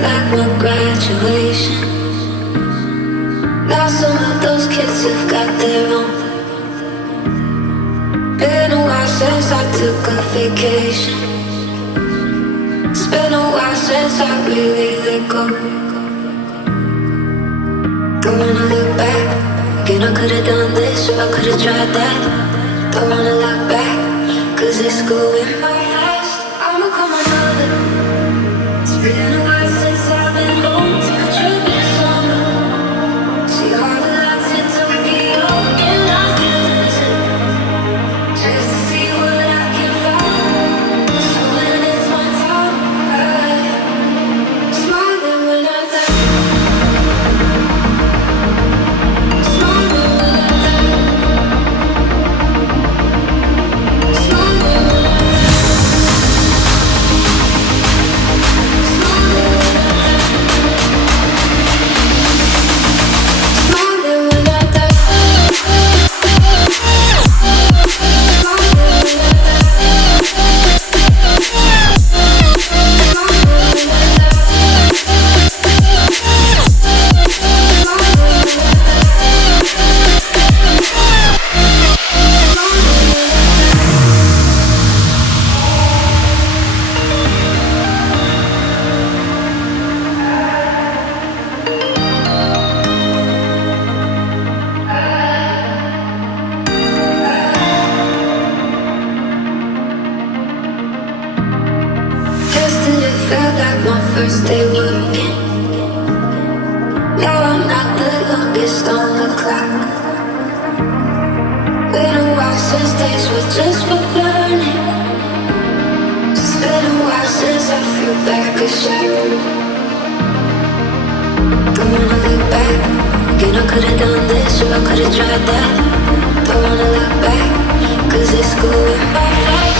felt like my graduation. Now some of those kids have got their own. Been a while since I took a vacation. It's been a while since I really let go. Don't wanna look back. Again, I could've done this or I could've tried that. Don't wanna look back, cause it's going by fast. I'ma call my mother. It's been a while since I've been home. Take a trip in the summer. See all the lights in Tokyo. Get lost in the desert. Just to see what I can find. So when it's my time, I'm smiling when I die. Smiling when I die. Smiling when I die. Yesterday felt like my first day working. Now I'm not the longest on the clock. Been a while since days were just for burning. It's been a while since I flew back a shot. Don't wanna look back. Again, I could've done this or I could've tried that. Don't wanna look back, cause it's going by fast.